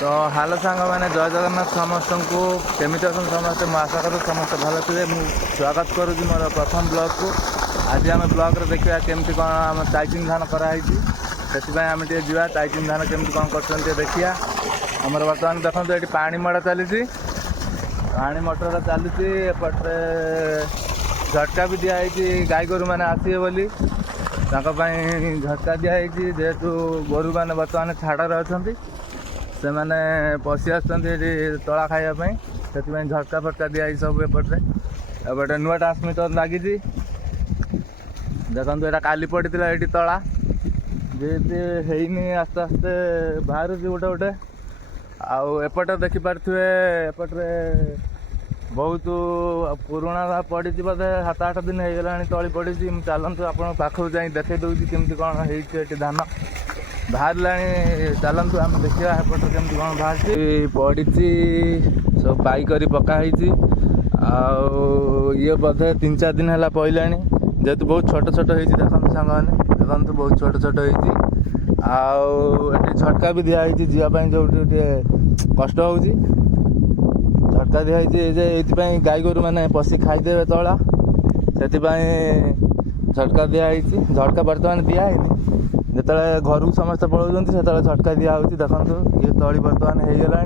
तो हालो सांग मैंने जय जगन्नाथ समस्त को केमी अच्छा समस्ते आशा करूँ समस्त भल थे। स्वागत करुँगी मोर प्रथम ब्लॉग को। आज आम ब्लॉग रे देखा केमती कौन आम टाइचिंग धान कराई से आम जा टाइचिंग धान केमती कौन कर देखिया। आमर बर्तमान देखो ये पानी मड़ा चली पानी मोटर चलती एपटे झटका भी दिखाई गाई गोरु मैंने आसवे बोली झटका दिखाई जेहेतु गोरु मैंने बर्तमान छाड़े अच्छा से मैंने पशि आस तला खावाई से झटका फटका दिखाई सब एपटे एपटे नुआ ट्रांसमिटर लगी देखो यहाँ काली पड़ा ये तला जेहती है आस्ते आस्ते बाहर गोटे गोटे आउपटे देखिपे एपटे बहुत पुराणा पड़ी बोधे 7-8 दिन हो गला तली पड़ी। चलतु आप पाखक जा देखे दूसरी केमती कौन होती धान बाहर चलतु आम देखा एपटे केमती कौन बाहर पड़ी सब पाई कर पकाई ये बोधे 3-4 दिन है पहला जेहेतु बहुत छोट छोट हो देखते सांग मैंने देखते बहुत छोट छोट हो झटका भी दिखाई जीवाई जो कष्ट हो झटका दिखाई गाई गोरु मैंने पशि खाईदे तला से झटका दिखाई झटका बर्तमान दिखाई जो घर को समस्त पलाऊँ से झटका दिया देखो ये तली बर्तमान हो गला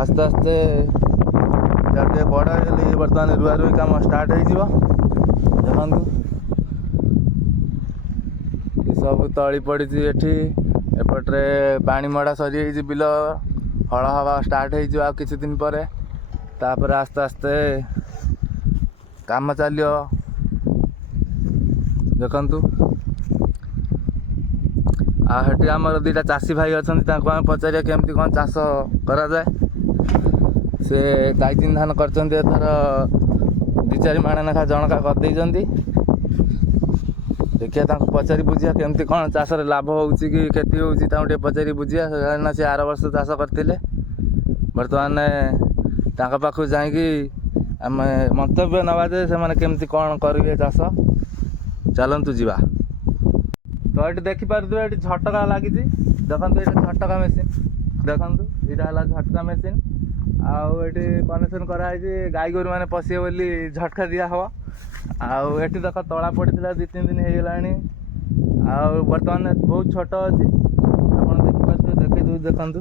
आस्ते आस्ते जब बड़ ये बर्तमान रुआ रुई कम स्टार्ट हो देखु सब तली पड़ी एपटे पानी मड़ा सरी बिल हल हवा स्टार्ट हो किसी दिन पर तापर आस्ते आस्ते काम चलो देखु आठी आमर 2टा चाषी भाई अच्छा आम पचार केमती कौन चाष कराए से टाइचिंग धान कर 2-4 माण लेखा जनका करदे देखिए पचारि बुझिया केमती कौन चाष लाभ हो कि क्षति हो पचारि बुझिया से आर वर्ष चाष करते बर्तमान पाखु जाकि आम मंतव्य नवा जे से केमती कौन करेंगे चाष चलतु जा। तो ये देखिपे ये झटका लगी देखो ये झटका मेसीन देखो यहाँ है झटका मेसीन आठी कनेक्शन कराई गाई गोरु मैंने पशे बोली झटका दिया हवा आठ देख तला पड़ा 2-3 दिन हो गला बर्तमान बहुत छोट अच्छी आप देखिए देखो देखु।